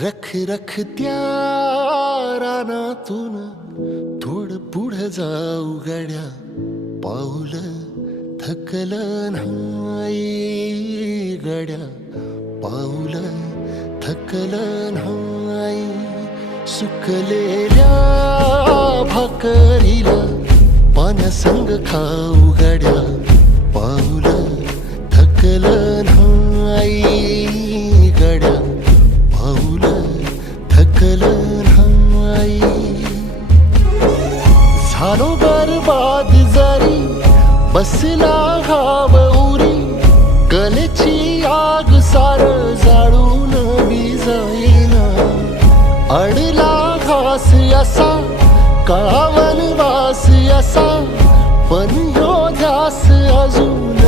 रख रख त्या रानातून थोडं पुढं जाऊ गड्या, पाऊल थकलं नाही गड्या, पाऊल थकलं नाही. सुकलेल्या भाकरीला पाण्यासंग खाऊ गड्या, पाऊल थकलं नाही गड्या, पाऊल थकलं नाही. झालो बरबाद जरी बसला घाव उरी, कलेची आग सार जाळून विजाईना. अडला घास असा काळा वनवास असा, पण ह्यो ध्यास अजून